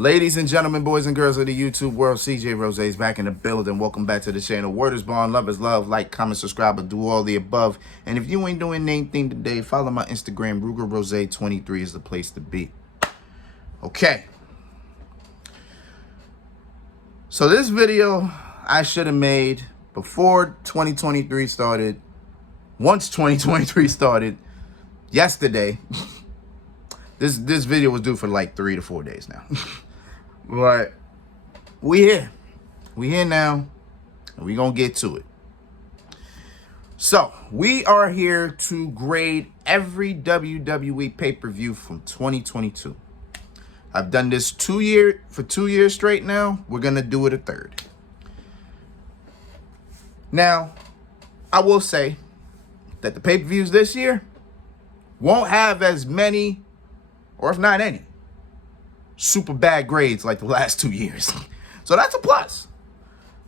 Ladies and gentlemen, boys and girls of the YouTube world, CJ Rose is back in the building. Welcome back to the channel. Word is bond, love is love. Like, comment, subscribe, but do all the above. And if you ain't doing anything today, follow my Instagram. RugerRose23 is the place to be. Okay. So this video I should have made before 2023 started. Once 2023 started, yesterday. This video was due for like 3 to 4 days now. But we here. We here now. And we gonna get to it. So we are here to grade every WWE pay-per-view from 2022. I've done this 2 years straight now. We're gonna do it a third. Now, I will say that the pay-per-views this year won't have as many, or if not any, super bad grades like the last 2 years. So that's a plus.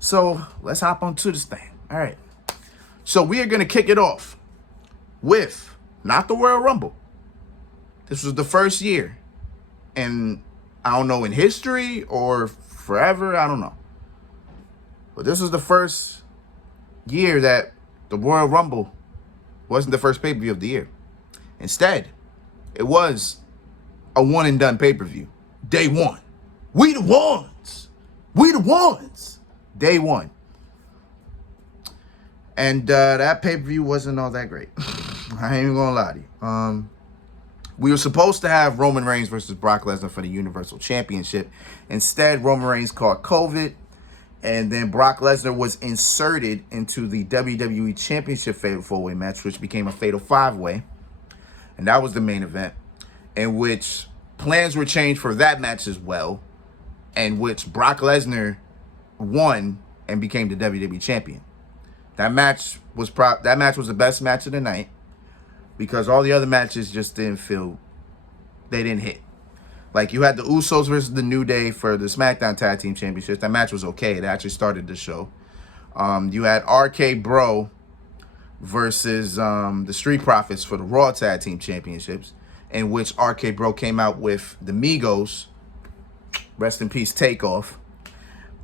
So let's hop onto this thing. All right. So we are going to kick it off with not the Royal Rumble. This was the first year. And I don't know, in history or forever, I don't know. But this was the first year that the Royal Rumble wasn't the first pay-per-view of the year. Instead, it was a one and done pay-per-view. Day one. We the ones. We the ones. Day one. And that pay-per-view wasn't all that great. I ain't even gonna lie to you. We were supposed to have Roman Reigns versus Brock Lesnar for the Universal Championship. Instead, Roman Reigns caught COVID. And then Brock Lesnar was inserted into the WWE Championship Fatal 4-Way match, which became a Fatal 5-Way. And that was the main event, in which plans were changed for that match as well, and which Brock Lesnar won and became the WWE champion. That match was the best match of the night, because all the other matches just didn't hit. Like, you had the Usos versus the New Day for the SmackDown Tag Team Championships. That match was okay. It actually started the show. You had RK Bro versus the Street Profits for the Raw Tag Team Championships, in which RK Bro came out with the Migos. Rest in peace, Takeoff.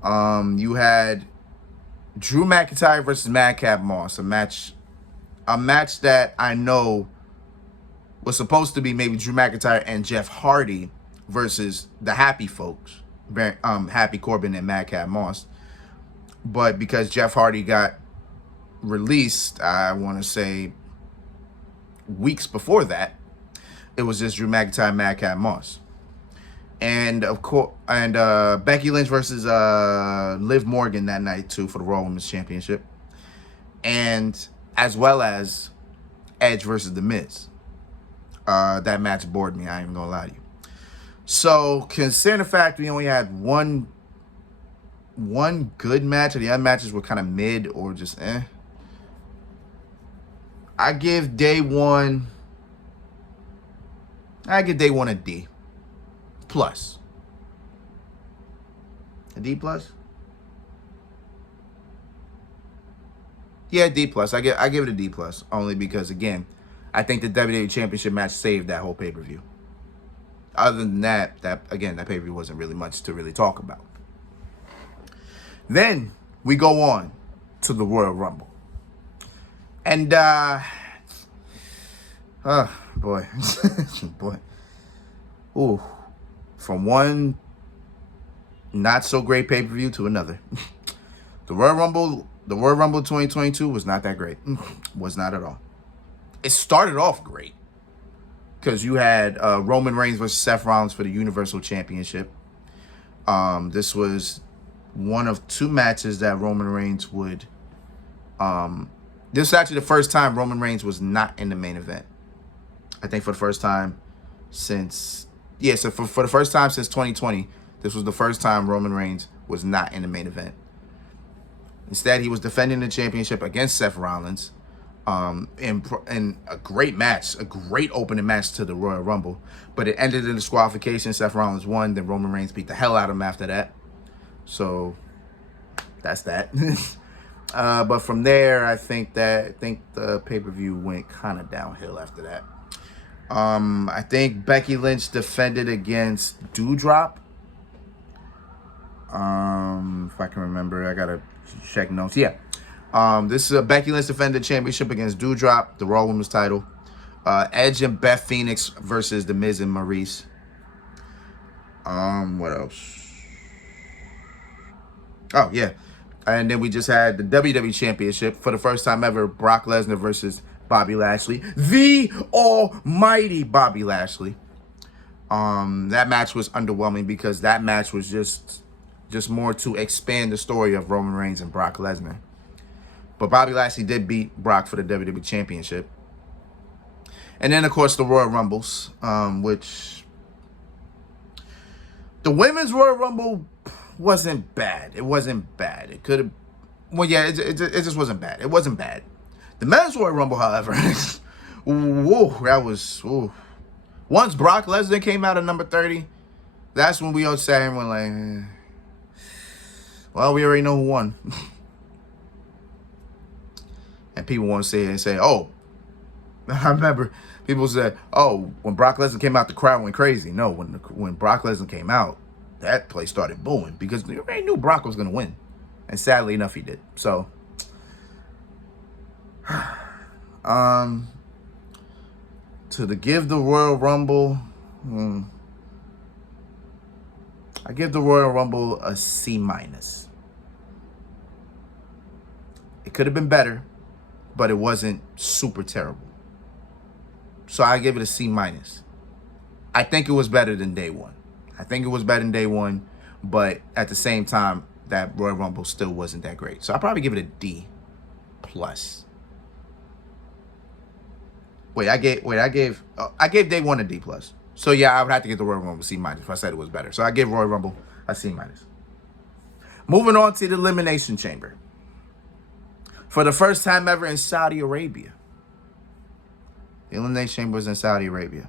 You had Drew McIntyre versus Madcap Moss, a match that I know was supposed to be maybe Drew McIntyre and Jeff Hardy versus the Happy folks, Happy Corbin and Madcap Moss. But because Jeff Hardy got released, I want to say weeks before that, it was just Drew McIntyre and Madcap Moss. And of course, Becky Lynch versus Liv Morgan that night too for the Raw Women's Championship. And as well as Edge versus The Miz. That match bored me, I ain't even gonna lie to you. So, considering the fact we only had one good match, and the other matches were kind of mid or just I give day one a D plus. A D plus? Yeah, D plus. I give it a D plus, only because, again, I think the WWE Championship match saved that whole pay-per-view. Other than that pay-per-view wasn't really much to really talk about. Then we go on to the Royal Rumble. And boy. Boy. Ooh. From one not so great pay-per-view to another. The Royal Rumble 2022 was not that great. Was not at all. It started off great, because you had Roman Reigns versus Seth Rollins for the Universal Championship. This was one of two matches that Roman Reigns would... this is actually the first time Roman Reigns was not in the main event. I think for the first time since... Yeah, so for the first time since 2020, this was the first time Roman Reigns was not in the main event. Instead, he was defending the championship against Seth Rollins. In a great match, a great opening match to the Royal Rumble. But it ended in disqualification. Seth Rollins won. Then Roman Reigns beat the hell out of him after that. So that's that. But from there, I think the pay-per-view went kind of downhill after that. I think Becky Lynch defended against Doudrop If I can remember, I gotta check notes. Yeah. This is a Becky Lynch defended championship against Doudrop, the Raw Women's title. Edge and Beth Phoenix versus The Miz and Maurice. What else? Oh, yeah. And then we just had the WWE Championship for the first time ever. Brock Lesnar versus Bobby Lashley. The almighty Bobby Lashley. That match was underwhelming because that match was just more to expand the story of Roman Reigns and Brock Lesnar. But Bobby Lashley did beat Brock for the WWE Championship. And then, of course, the Royal Rumbles, which the Women's Royal Rumble wasn't bad. It wasn't bad. It could have, well, yeah, it just wasn't bad. It wasn't bad. The Men's Royal Rumble, however, whoa, that was, whoa. Once Brock Lesnar came out at number 30, that's when we all sat here and went like, well, we already know who won. And people want to sit here and say, oh, I remember people said, oh, when Brock Lesnar came out, the crowd went crazy. No, when Brock Lesnar came out, that place started booing because they already knew Brock was going to win. And sadly enough, he did. So, give the Royal Rumble, I give the Royal Rumble a C-. It could have been better, but it wasn't super terrible. So I give it a C-. I think it was better than day one. But at the same time, that Royal Rumble still wasn't that great. So I'll probably give it a D+. I gave day one a D+. So yeah, I would have to give the Royal Rumble a C- if I said it was better. So I give Royal Rumble a C-. Moving on to the Elimination Chamber. For the first time ever in Saudi Arabia. The Elimination Chamber was in Saudi Arabia.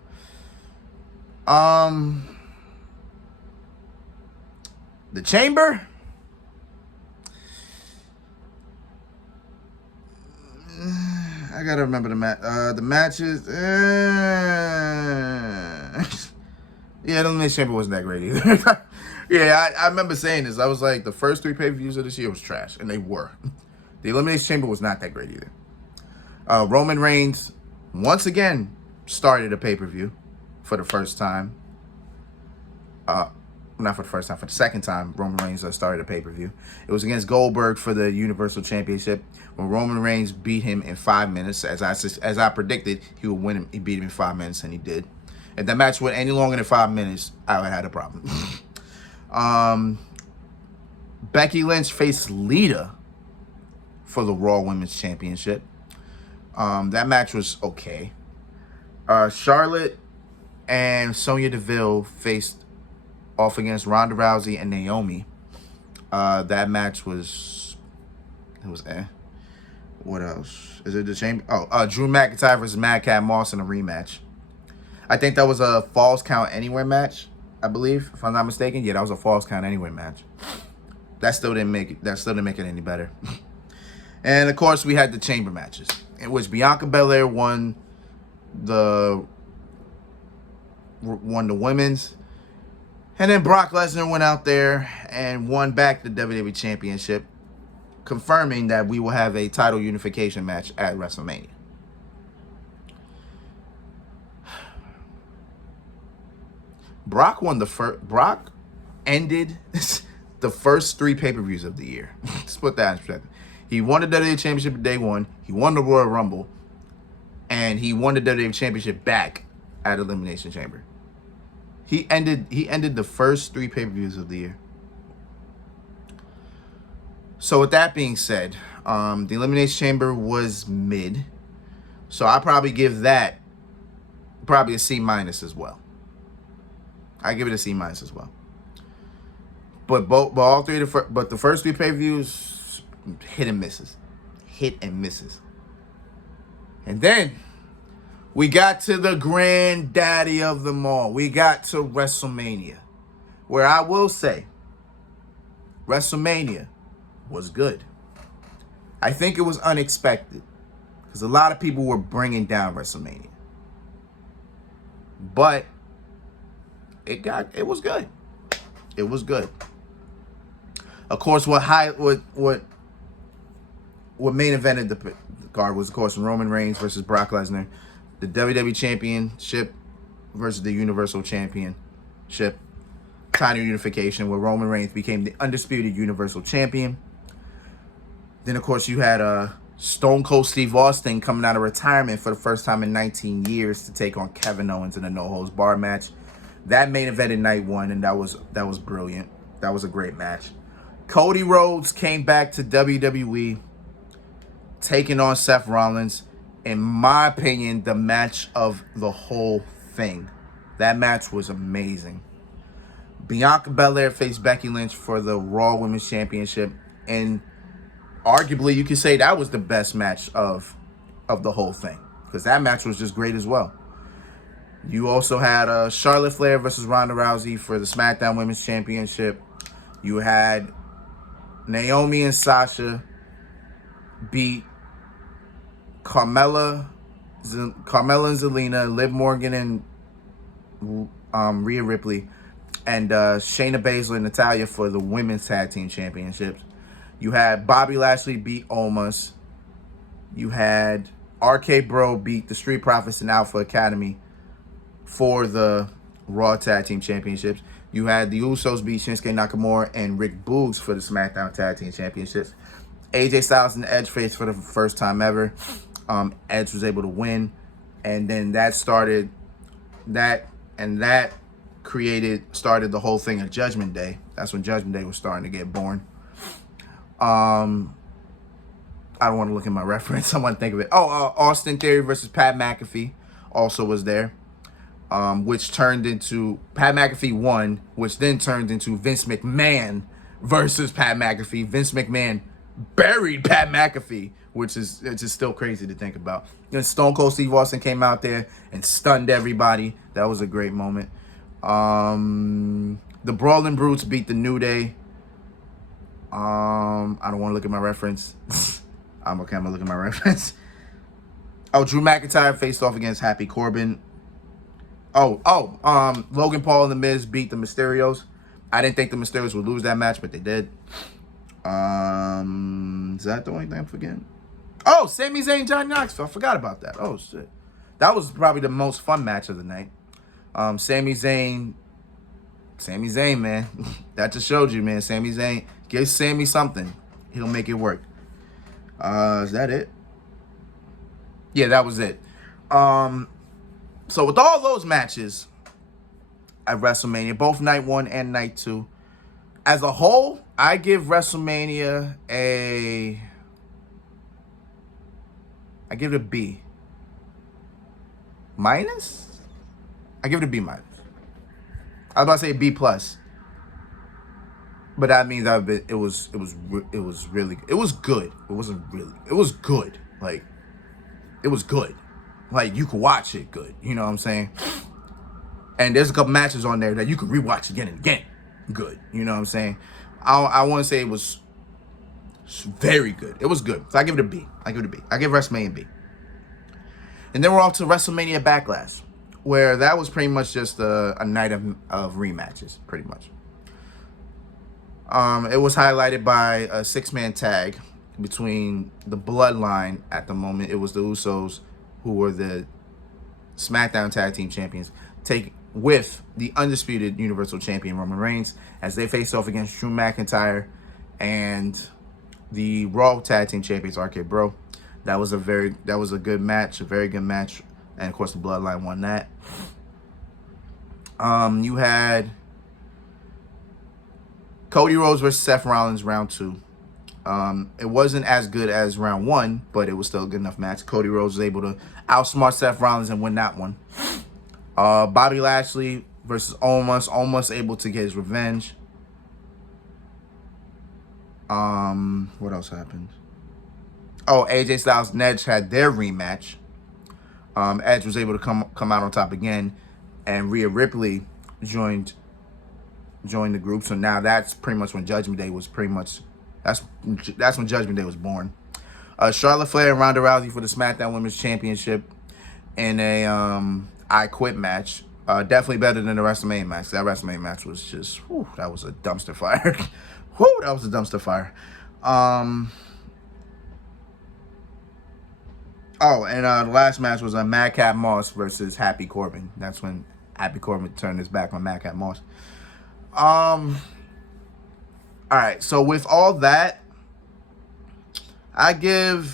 The Chamber? I gotta remember the matches. Yeah, the Elimination Chamber wasn't that great either. Yeah, I remember saying this. I was like, the first 3 pay-per-views of this year was trash, and they were. The Elimination Chamber was not that great either. Roman Reigns, once again, started a pay-per-view for the first time. Not for the first time, for the second time, Roman Reigns started a pay-per-view. It was against Goldberg for the Universal Championship. When Roman Reigns beat him in 5 minutes, as I predicted, he would win him. He beat him in 5 minutes, and he did. If that match went any longer than 5 minutes, I would have had a problem. Becky Lynch faced Lita for the Raw Women's Championship. That match was okay. Charlotte and Sonya Deville faced off against Ronda Rousey and Naomi. That match was eh. What else? Is it the Chamber? Drew McIntyre versus Madcap Moss in a rematch. I think that was a Falls Count Anywhere match, I believe, if I'm not mistaken. Yeah, that was a Falls Count Anywhere match. That still didn't make it any better. And of course, we had the Chamber matches, in which Bianca Belair won the women's. And then Brock Lesnar went out there and won back the WWE Championship, confirming that we will have a title unification match at WrestleMania. Brock ended the first 3 pay-per-views of the year. Let's put that in perspective. He won the WWE Championship at day 1. He won the Royal Rumble. And he won the WWE Championship back at Elimination Chamber. He ended the first 3 pay-per-views of the year. So with that being said, the Elimination Chamber was mid. So I probably give that a C- as well. I give it a C- as well. But the first 3 pay-per-views, hit and misses. And then we got to the granddaddy of them all. We got to WrestleMania, where I will say WrestleMania was good. I think it was unexpected because a lot of people were bringing down WrestleMania. But it was good. It was good. Of course, what main evented the card was, of course, Roman Reigns versus Brock Lesnar, the WWE Championship versus the Universal Championship title unification, where Roman Reigns became the undisputed Universal Champion. Then, of course, you had Stone Cold Steve Austin coming out of retirement for the first time in 19 years to take on Kevin Owens in a no-holds-barred match. That main event in night one, and that was brilliant. That was a great match. Cody Rhodes came back to WWE, taking on Seth Rollins. In my opinion, the match of the whole thing. That match was amazing. Bianca Belair faced Becky Lynch for the Raw Women's Championship, and arguably you could say that was the best match of the whole thing, because that match was just great as well. You also had Charlotte Flair versus Ronda Rousey for the SmackDown Women's Championship. You had Naomi and Sasha beat Carmella and Zelina, Liv Morgan and Rhea Ripley, and Shayna Baszler and Natalya for the Women's Tag Team Championships. You had Bobby Lashley beat Omos. You had RK Bro beat the Street Profits and Alpha Academy for the Raw Tag Team Championships. You had the Usos beat Shinsuke Nakamura and Rick Boogs for the SmackDown Tag Team Championships. AJ Styles and Edge faced for the first time ever. Edge was able to win, and then that started the whole thing of Judgment Day. That's when Judgment Day was starting to get born. I don't want to look at my reference. I want to think of it. Austin Theory versus Pat McAfee also was there, which turned into Pat McAfee won, which then turned into Vince McMahon versus Pat McAfee. Vince McMahon buried Pat McAfee, which is just still crazy to think about. Then Stone Cold Steve Austin came out there and stunned everybody. That was a great moment. The Brawling Brutes beat the New Day. I don't want to look at my reference. I'm gonna look at my reference. Drew McIntyre faced off against Happy Corbin. Logan Paul and The Miz beat the Mysterios. I didn't think the Mysterios would lose that match, but they did. Is that the only thing I'm forgetting? Sami Zayn, Johnny Knoxville. I forgot about that. Oh, shit. That was probably the most fun match of the night. Sami Zayn, man. That just showed you, man. Sami Zayn. Give Sami something. He'll make it work. Is that it? Yeah, that was it. So with all those matches at WrestleMania, both night one and night two, as a whole, I give WrestleMania I give it a B. Minus? I give it a B minus. I was about to say B plus, but that means it was really, it was good. It wasn't really. It was good. Like, it was good. Like, you could watch it good. You know what I'm saying? And there's a couple matches on there that you could rewatch again and again. Good. You know what I'm saying? I want to say it was very good. It was good. So I give it a B. I give WrestleMania a B. And then we're off to WrestleMania Backlash, where that was pretty much just a night of rematches, pretty much. It was highlighted by a 6-man tag between the Bloodline at the moment. It was the Usos, who were the SmackDown Tag Team Champions, with the undisputed Universal Champion Roman Reigns, as they faced off against Drew McIntyre and the Raw Tag Team Champions RK Bro. That was a good match, a very good match, and of course the Bloodline won that. You had Cody Rhodes versus Seth Rollins round 2. It wasn't as good as round 1, but it was still a good enough match. Cody Rhodes was able to outsmart Seth Rollins and win that one. Bobby Lashley versus Omos. Omos able to get his revenge. What else happened? AJ Styles and Edge had their rematch. Edge was able to come out on top again, and Rhea Ripley joined the group. So now that's pretty much when Judgment Day was that's when Judgment Day was born. Charlotte Flair and Ronda Rousey for the SmackDown Women's Championship in a I Quit match Definitely better than the WrestleMania match. That WrestleMania match was just, whew, that was a dumpster fire. Whew, that was a dumpster fire. Oh, and the last match was Madcap Moss versus Happy Corbin. That's when Happy Corbin turned his back on Madcap Moss. All right, so with all that, I give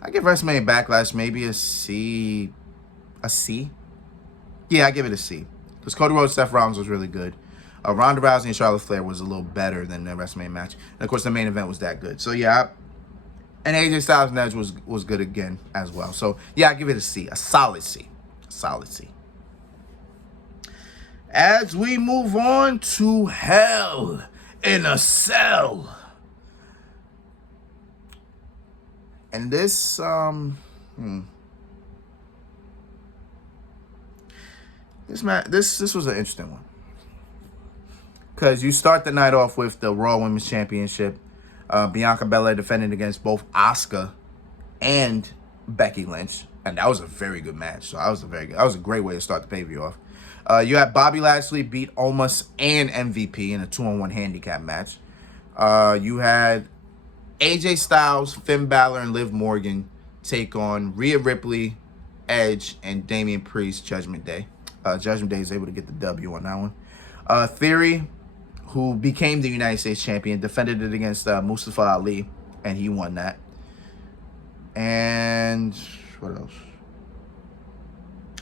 WrestleMania Backlash maybe a C. A C? Yeah, I give it a C. Because Cody Rhodes, Seth Rollins was really good. Ronda Rousey and Charlotte Flair was a little better than the WrestleMania match. And of course, the main event was that good. So yeah, and AJ Styles and Edge was good again as well. So yeah, I give it a C. A solid C. A solid C. As we move on to Hell in a Cell. And this, this was an interesting one. Because you start the night off with the Raw Women's Championship. Bianca Belair defending against both Asuka and Becky Lynch. And that was a very good match. So that was a great way to start the pay-per-view off. You had Bobby Lashley beat Omos and MVP in a 2-on-1 handicap match. You had AJ Styles, Finn Balor, and Liv Morgan take on Rhea Ripley, Edge, and Damian Priest, Judgment Day. Judgment Day is able to get the W on that one. Theory, who became the United States champion, defended it against Mustafa Ali, and he won that. And what else?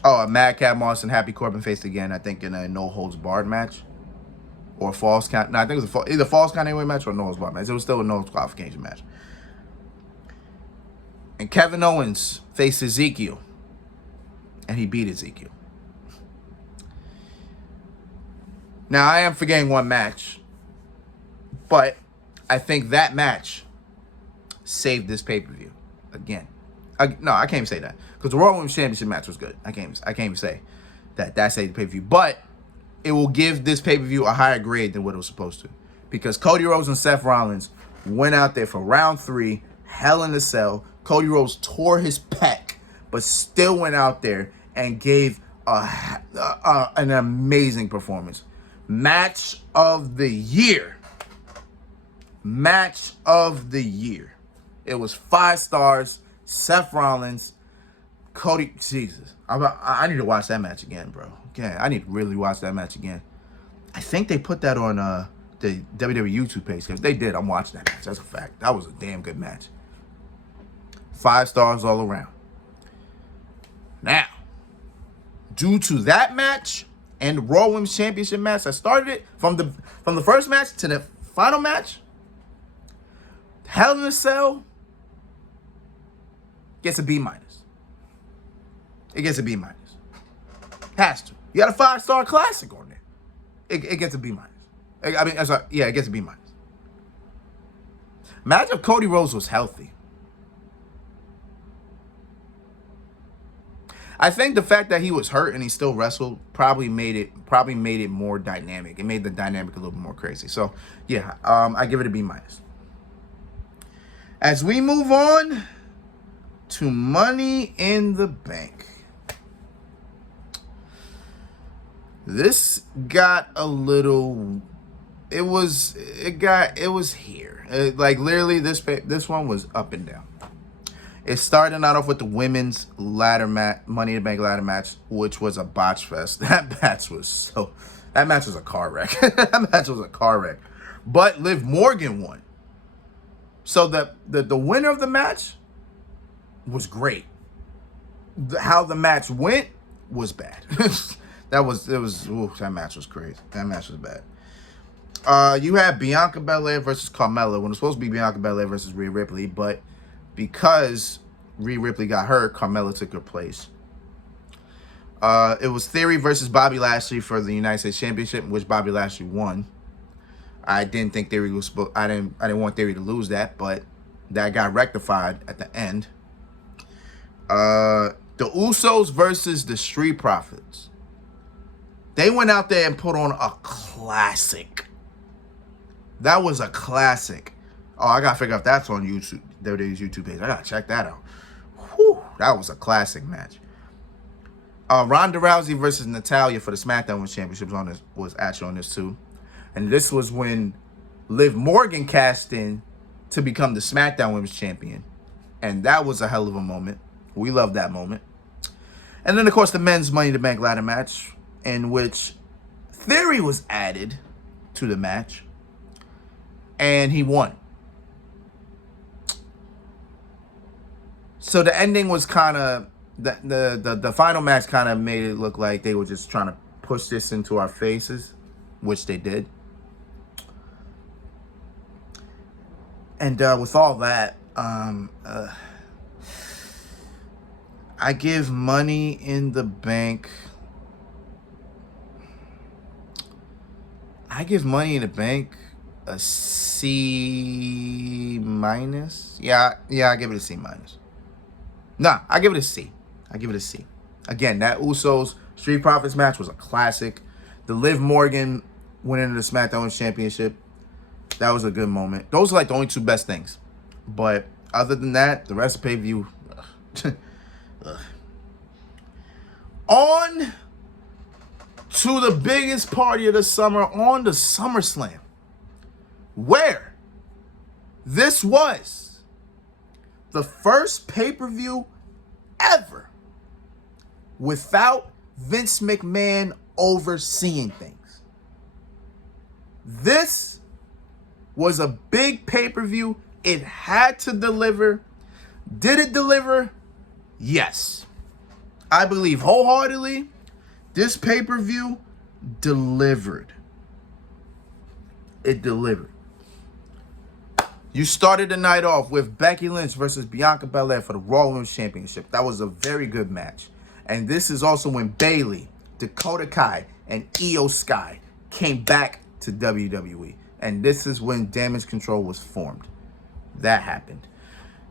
Oh, Madcap Moss and Happy Corbin faced again, I think, in a no-holds-barred match. Or false count. No, I think it was either false count anyway match or no-holds-barred match. It was still a no-qualification match. And Kevin Owens faced Ezekiel. And he beat Ezekiel. Now, I am forgetting one match. But I think that match saved this pay-per-view. Again. No, I can't even say that. Because the Raw Women's Championship match was good. I can't even say that saved the pay-per-view. But it will give this pay-per-view a higher grade than what it was supposed to. Because Cody Rhodes and Seth Rollins went out there for round 3, Hell in a Cell. Cody Rhodes tore his pec, but still went out there and gave an amazing performance. Match of the year. Match of the year. It was 5 stars. Seth Rollins, Cody, Jesus. I need to watch that match again, bro. Okay, I need to really watch that match again. I think they put that on the WWE YouTube page. Because if they did, I'm watching that match. That's a fact. That was a damn good match. 5 stars all around. Now, due to that match and the Raw Women's Championship match, I started it from the first match to the final match. Hell in a Cell gets a B-. It gets a B-. Has to. You got a 5-star classic on there. It gets a B-. I mean, I'm sorry. Yeah, it gets a B-. Imagine if Cody Rhodes was healthy. I think the fact that he was hurt and he still wrestled probably made it more dynamic. It made the dynamic a little bit more crazy. So yeah, I give it a B-. As we move on to Money in the Bank. This got a little. It was here. Like literally, this one was up and down. It started out off with the women's ladder match, Money in the Bank ladder match, which was a botch fest. That match was a car wreck. That match was a car wreck. But Liv Morgan won. So the winner of the match was great. How the match went was bad. That match was crazy. That match was bad. You had Bianca Belair versus Carmella when it was supposed to be Bianca Belair versus Rhea Ripley, but because Rhea Ripley got hurt, Carmella took her place. It was Theory versus Bobby Lashley for the United States Championship, which Bobby Lashley won. I didn't think Theory was I didn't want Theory to lose that, but that got rectified at the end. The Usos versus the Street Profits. They went out there and put on a classic. That was a classic. Oh, I gotta figure out if that's on YouTube, WWE's YouTube page. I gotta check that out. Whew, that was a classic match. Ronda Rousey versus Natalya for the SmackDown Women's Championship was actually on this too. And this was when Liv Morgan cast in to become the SmackDown Women's Champion. And that was a hell of a moment. We love that moment. And then, of course, the men's Money in the Bank ladder match, in which Theory was added to the match. And he won. So the ending was kind of... The final match kind of made it look like they were just trying to push this into our faces, which they did. And with all that, I give Money in the Bank. I give Money in the Bank a C minus. Yeah, I give it a C minus. Nah, I give it a C. I give it a C. Again, that Usos Street Profits match was a classic. The Liv Morgan winning the SmackDown Women's Championship, that was a good moment. Those are like the only two best things. But other than that, the rest of the pay-per-view. On to the biggest party of the summer, on to SummerSlam, where this was the first pay-per-view ever without Vince McMahon overseeing things. This was a big pay-per-view. It had to deliver. Did it deliver? Yes. I believe wholeheartedly this pay-per-view delivered. It delivered. You started the night off with Becky Lynch versus Bianca Belair for the Raw Women's Championship. That was a very good match. And this is also when Bayley, Dakota Kai, and Io Sky came back to WWE. And this is when Damage Control was formed. That happened.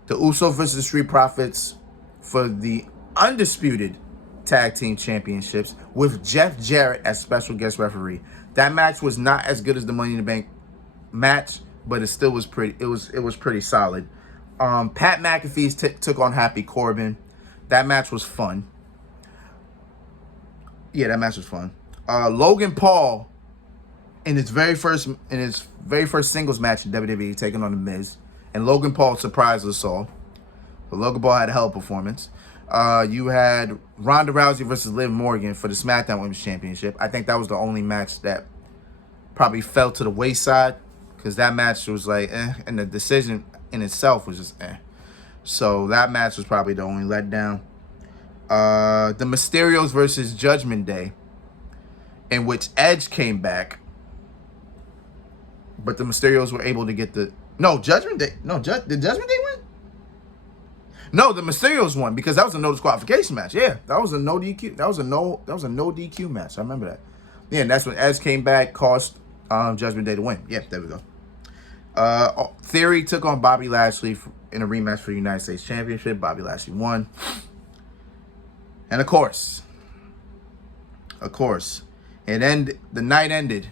The Usos versus Street Profits for the undisputed tag team championships with Jeff Jarrett as special guest referee. That match was not as good as the Money in the Bank match, but it still was pretty. It was pretty solid. Pat McAfee took on Happy Corbin. That match was fun. Yeah, that match was fun. Logan Paul in his very first singles match in WWE taking on The Miz, and Logan Paul surprised us all. But Logan Paul had a hell of a performance. You had Ronda Rousey versus Liv Morgan for the SmackDown Women's Championship. I think that was the only match that probably fell to the wayside, because that match was like, and the decision in itself was just, So that match was probably the only letdown. The Mysterios versus Judgment Day, in which Edge came back, but the Mysterios were able to get the... No, Judgment Day. No, did Judgment Day win? No, the Mysterios won, because that was a no disqualification match. Yeah, that was a no DQ. That was a no DQ match. I remember that. Yeah, and that's when Edge came back, cost Judgment Day to win. Yeah, there we go. Theory took on Bobby Lashley in a rematch for the United States Championship. Bobby Lashley won. And of course, the night ended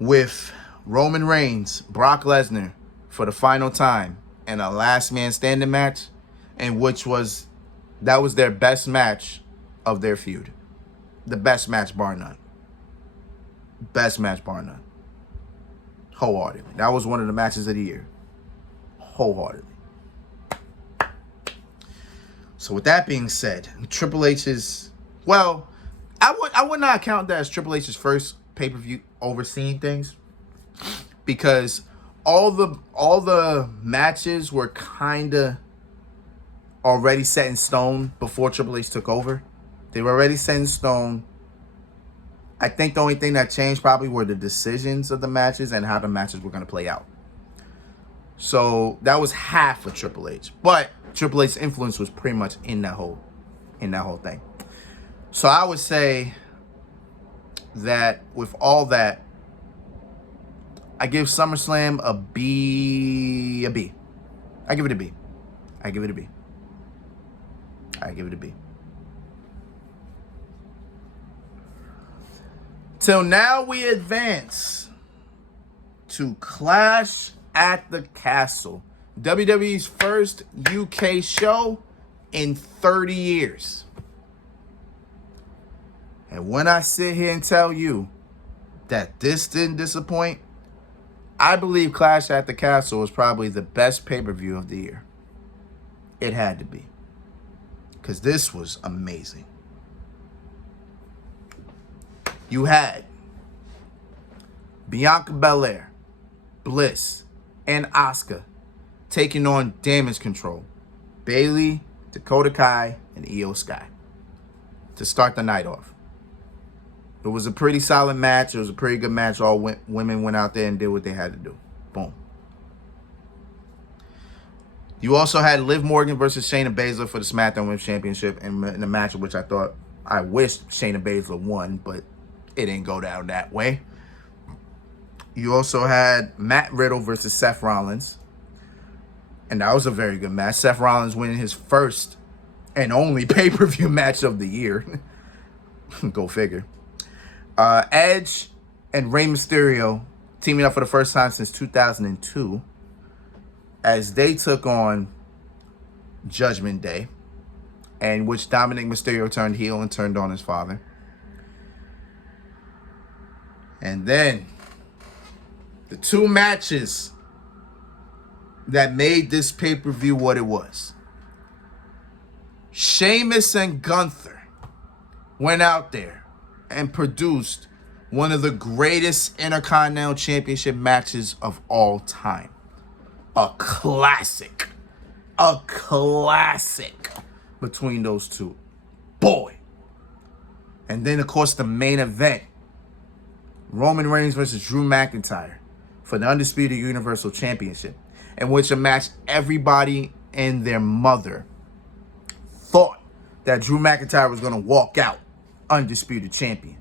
with Roman Reigns, Brock Lesnar for the final time in a last man standing match, and that was their best match of their feud. The best match bar none. Best match bar none. Wholeheartedly. That was one of the matches of the year. Wholeheartedly. So with that being said, Triple H's, well, I would not count that as Triple H's first pay-per-view overseeing things, because all the matches were kind of already set in stone before Triple H took over. They were already set in stone. I think the only thing that changed probably were the decisions of the matches and how the matches were going to play out. So that was half of Triple H. But Triple H's influence was pretty much in that whole thing. So I would say that with all that, I give SummerSlam a B. I give it a B. Till now we advance to Clash at the Castle, WWE's first UK show in 30 years. And when I sit here and tell you that this didn't disappoint, I believe Clash at the Castle was probably the best pay-per-view of the year. It had to be. Because this was amazing. You had Bianca Belair, Bliss, and Asuka taking on Damage Control, Bayley, Dakota Kai, and Io Sky to start the night off. It was a pretty solid match. It was a pretty good match. All women went out there and did what they had to do. Boom. You also had Liv Morgan versus Shayna Baszler for the SmackDown Women's Championship in a match which I wished Shayna Baszler won, but it didn't go down that way. You also had Matt Riddle versus Seth Rollins, and that was a very good match. Seth Rollins winning his first and only pay-per-view match of the year. Go figure. Edge and Rey Mysterio teaming up for the first time since 2002 as they took on Judgment Day, in which Dominic Mysterio turned heel and turned on his father. And then the two matches that made this pay-per-view what it was. Sheamus and Gunther went out there and produced one of the greatest Intercontinental Championship matches of all time. A classic. A classic between those two. Boy. And then, of course, the main event. Roman Reigns versus Drew McIntyre for the Undisputed Universal Championship, in which a match everybody and their mother thought that Drew McIntyre was going to walk out Undisputed Champion.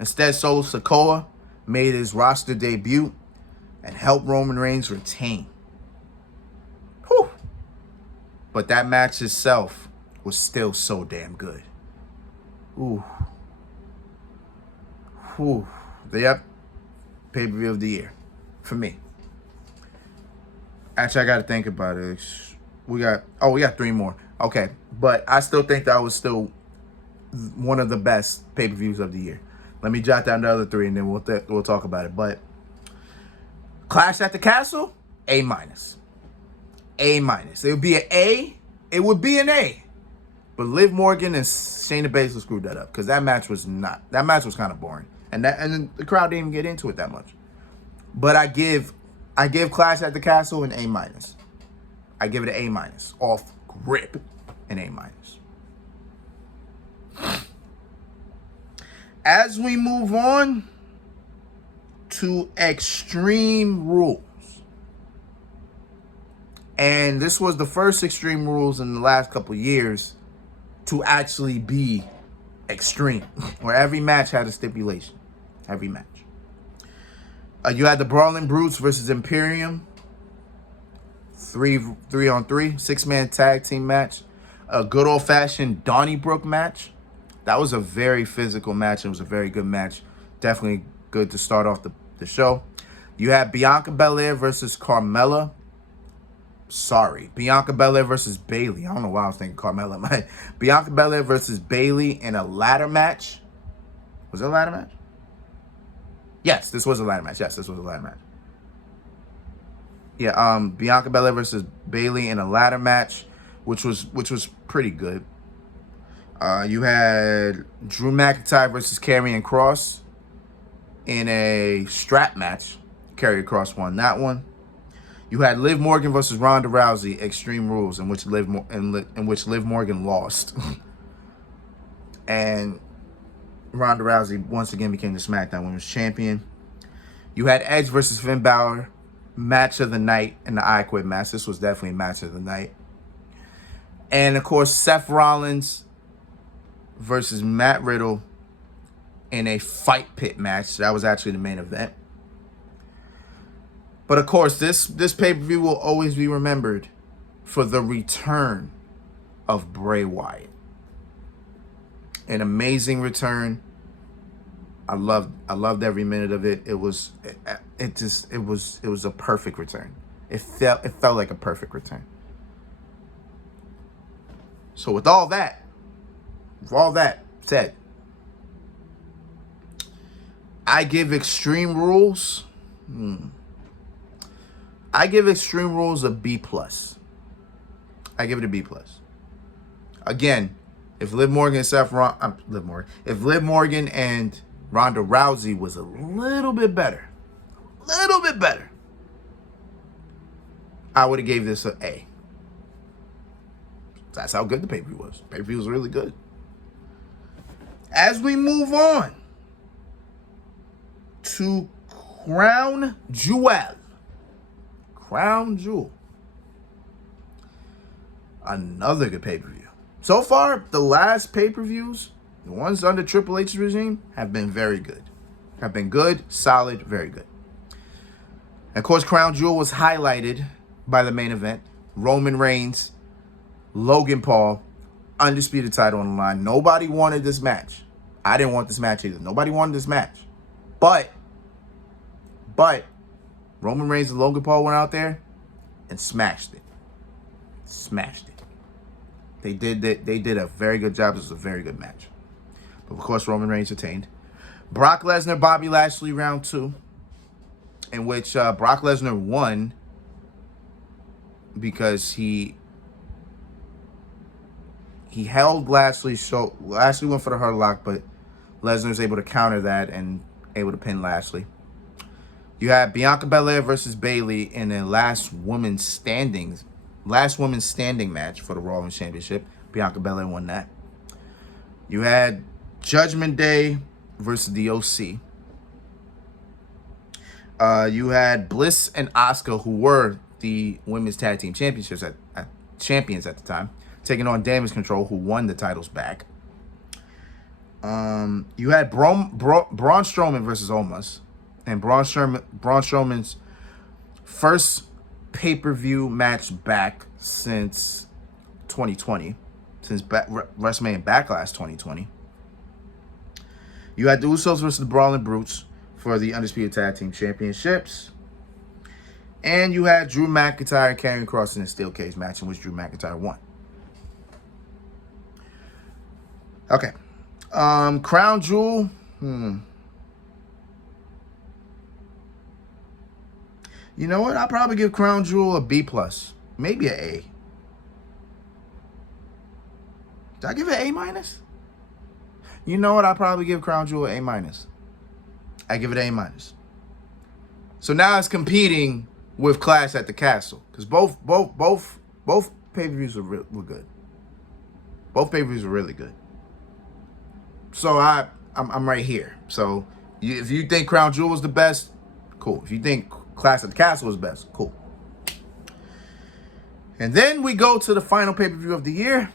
Instead, Solo Sikoa made his roster debut and helped Roman Reigns retain. Whew. But that match itself was still so damn good. Ooh. Whew. Yep. Pay-per-view of the year. For me. Actually, I got to think about it. We got three more. Okay. But I still think that was still one of the best pay-per-views of the year. Let me jot down the other three and then we'll talk about it. But Clash at the Castle, A-. A-. It would be an A. It would be an A. But Liv Morgan and Shayna Baszler screwed that up because that match was kind of boring. And the crowd didn't even get into it that much. But I give Clash at the Castle an A-. I give it an A-. Off grip, an A-. As we move on to Extreme Rules. And this was the first Extreme Rules in the last couple years to actually be extreme, where every match had a stipulation. Every match. You had the Brawling Brutes versus Imperium. 3-on-3, 6-man tag team match. A good old-fashioned Donnybrook match. That was a very physical match. It was a very good match. Definitely good to start off the show. You had Bianca Belair versus Carmella. Bianca Belair versus Bayley. I don't know why I was thinking Carmella. Bianca Belair versus Bayley in a ladder match. Was it a ladder match? Yes, this was a ladder match. Yeah, Bianca Belair versus Bayley in a ladder match, which was pretty good. You had Drew McIntyre versus Karrion Kross in a strap match. Karrion Kross won that one. You had Liv Morgan versus Ronda Rousey, Extreme Rules, in which Liv Morgan lost. And Ronda Rousey once again became the SmackDown Women's Champion. You had Edge versus Finn Balor, match of the night in the I Quit match. This was definitely a match of the night. And, of course, Seth Rollins versus Matt Riddle in a fight pit match. That was actually the main event. But, of course, this pay-per-view will always be remembered for the return of Bray Wyatt. An amazing return. I loved every minute of it. It was a perfect return. It felt like a perfect return. So with all that said, I give Extreme Rules. I give Extreme Rules a B plus. I give it a B plus. Again, if Liv Morgan and Ronda Rousey was a little bit better, I would have gave this an A. That's how good the pay-per-view was. Pay-per-view was really good. As we move on to Crown Jewel. Crown Jewel. Another good pay-per-view. So far, the last pay-per-views, the ones under Triple H's regime, have been very good. Have been good, solid, very good. And of course, Crown Jewel was highlighted by the main event. Roman Reigns, Logan Paul, undisputed title on the line. Nobody wanted this match. I didn't want this match either. Nobody wanted this match. But Roman Reigns and Logan Paul went out there and smashed it. They did a very good job. This was a very good match. But of course, Roman Reigns retained. Brock Lesnar, Bobby Lashley, round 2, in which Brock Lesnar won because he held Lashley. So Lashley went for the hurt lock, but Lesnar was able to counter that and able to pin Lashley. You had Bianca Belair versus Bayley in a last woman standing match for the Raw Women's Championship. Bianca Belair won that. You had Judgment Day versus the OC. You had Bliss and Asuka, who were the Women's Tag Team Champions at the time, taking on Damage Control, who won the titles back. You had Braun Strowman versus Omos, and Braun Strowman's first pay-per-view match back since 2020, since WrestleMania Backlash 2020. You had the Usos versus the Brawling Brutes for the Undisputed Tag Team Championships. And you had Drew McIntyre and Karrion Kross in a steel cage match in which Drew McIntyre won. Okay. Crown Jewel. You know what? I'll probably give Crown Jewel a B plus. Maybe an A. Did I give it an A minus? You know what? I'll probably give Crown Jewel an A minus. I give it an A minus. So now it's competing with Clash at the Castle. Because both pay-per-views were good. Both pay-per-views were really good. So I'm right here. So if you think Crown Jewel was the best, cool. If you think Clash at the Castle was best, cool. And then we go to the final pay-per-view of the year,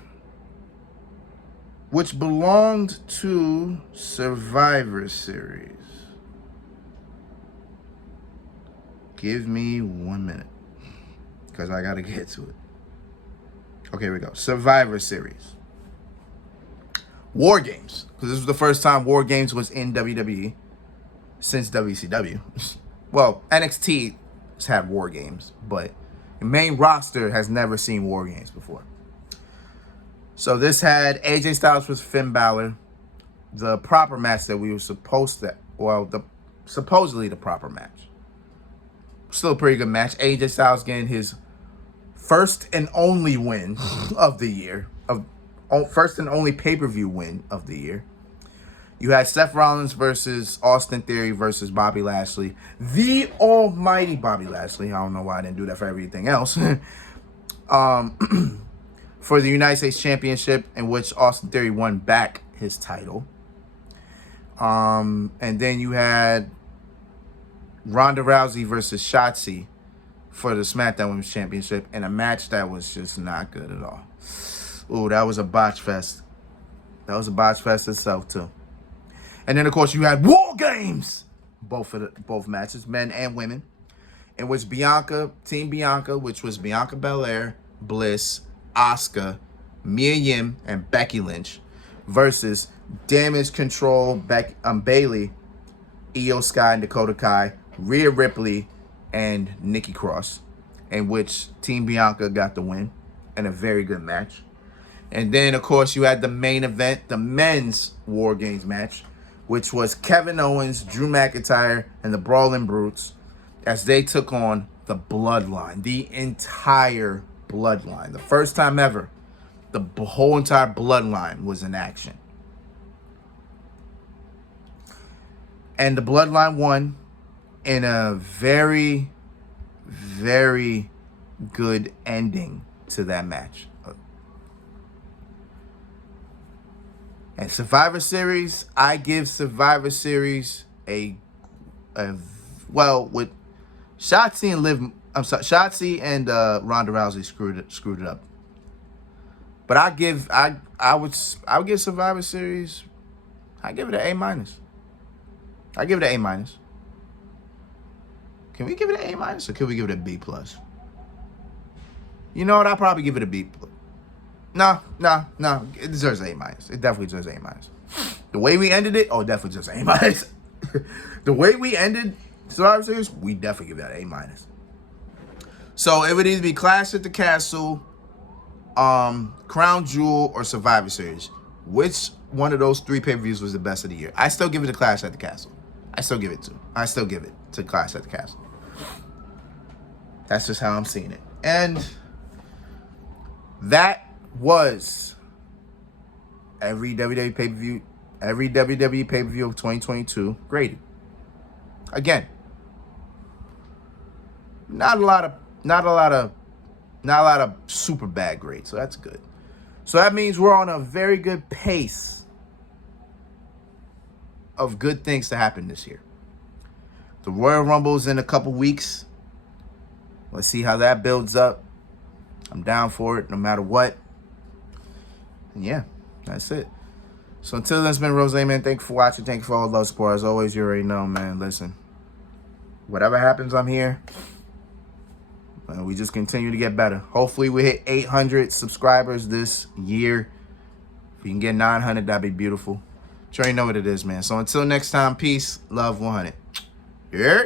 which belonged to Survivor Series. Give me 1 minute, because I got to get to it. Okay, here we go. Survivor Series. War Games, because this was the first time War Games was in WWE since WCW. Well, NXT has had War Games, but the main roster has never seen War Games before. So this had AJ Styles versus Finn Balor, the proper match that we were supposedly the proper match. Still a pretty good match. AJ Styles getting his first and only win of the year, first and only pay-per-view win of the year. You had Seth Rollins versus Austin Theory versus Bobby Lashley. The almighty Bobby Lashley. I don't know why I didn't do that for everything else. For the United States Championship, in which Austin Theory won back his title. And then you had Ronda Rousey versus Shotzi for the SmackDown Women's Championship in a match that was just not good at all. Ooh, that was a botch fest. That was a botch fest itself, too. And then, of course, you had War Games, both matches, men and women, in which Team Bianca, which was Bianca Belair, Bliss, Asuka, Mia Yim, and Becky Lynch, versus Damage Control, Bayley, Io Sky and Dakota Kai, Rhea Ripley, and Nikki Cross, in which Team Bianca got the win in a very good match. And then, of course, you had the main event, the men's War Games match, which was Kevin Owens, Drew McIntyre, and the Brawling Brutes, as they took on the Bloodline, the entire Bloodline. The first time ever, the whole entire Bloodline was in action. And the Bloodline won in a very, very good ending to that match. And Survivor Series, I give Survivor Series well, with Shotzi and Ronda Rousey screwed it up. But I would give Survivor Series, I give it an A-. I give it an A-. Can we give it an A- or can we give it a B+? You know what? I'll probably give it a B+. No. It deserves an A-. It definitely deserves an A-. The way we ended it, definitely deserves an A-. The way we ended Survivor Series, we definitely give that an A-. So it would either be Clash at the Castle, Crown Jewel, or Survivor Series. Which one of those 3 pay-per-views was the best of the year? I still give it to Clash at the Castle. I still give it to Clash at the Castle. That's just how I'm seeing it. And that was every WWE pay-per-view of 2022 graded. Again, not a lot of super bad grades, so that's good. So that means we're on a very good pace of good things to happen this year. The Royal Rumble's in a couple weeks. Let's see how that builds up. I'm down for it no matter what. And yeah, that's it. So until then, it's been Rose, man. Thank you for watching. Thank you for all the love, support. As always, you already know, man. Listen, whatever happens, I'm here. And we just continue to get better. Hopefully, we hit 800 subscribers this year. If we can get 900, that'd be beautiful. You already know what it is, man. So until next time, peace, love, 100. Yeah.